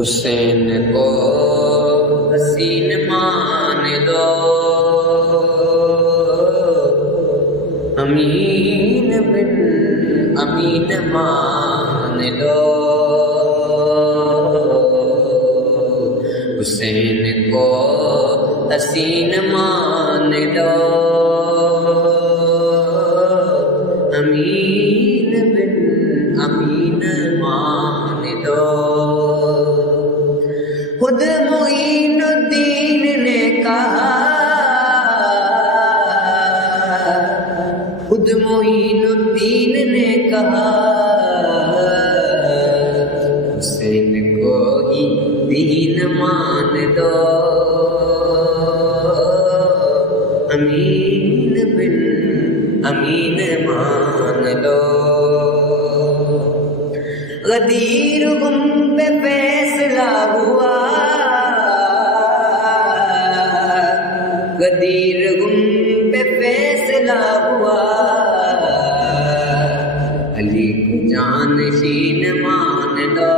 حسین کو حسین مان لو، امین بن امین مان لو، حسین کو حسین مان لو، امین بن امین مان لو۔ خود معین الدین نے کہا، خود معین الدین نے کہا، حسین کو ہی دین مان دو، امین بن امین مان لو۔ غدیر گم پہ فیصلہ ہوا، غدیر گم پہ فیصلہ ہوا، علی کو جانشین مان لو،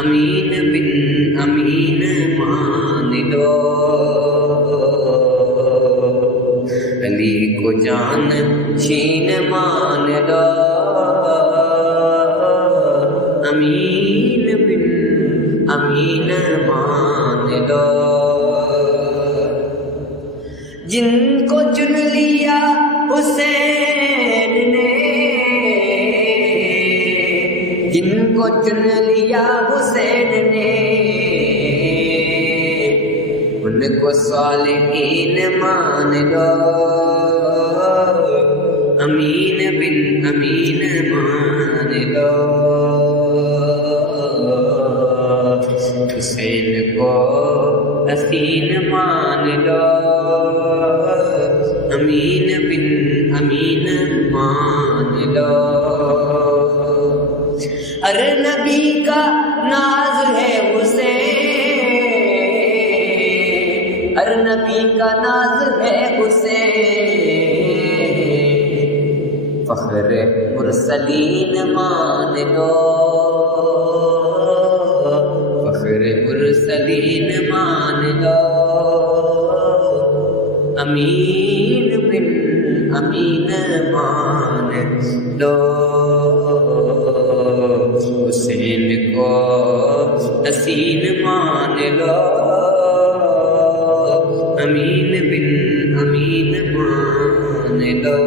امین بن امین مان لو، علی کو جانشین مان لو، امین بن امین مان لو۔ جن کو چن لیا حسین نے، جن کو چن لیا حسین نے، ان کو صالحین مان لو، امین بن امین مان لو، حسین کو حسین مان لو، امین بن امین مان لو۔ ہر نبی کا ناز ہے حسین، ہر نبی کا ناز ہے حسین، فخر مرسلین مان لو، فخر مرسلین مان لو، امین بن امین مان لو، حسین کو حسین مان لو، امین بن امین مان لو۔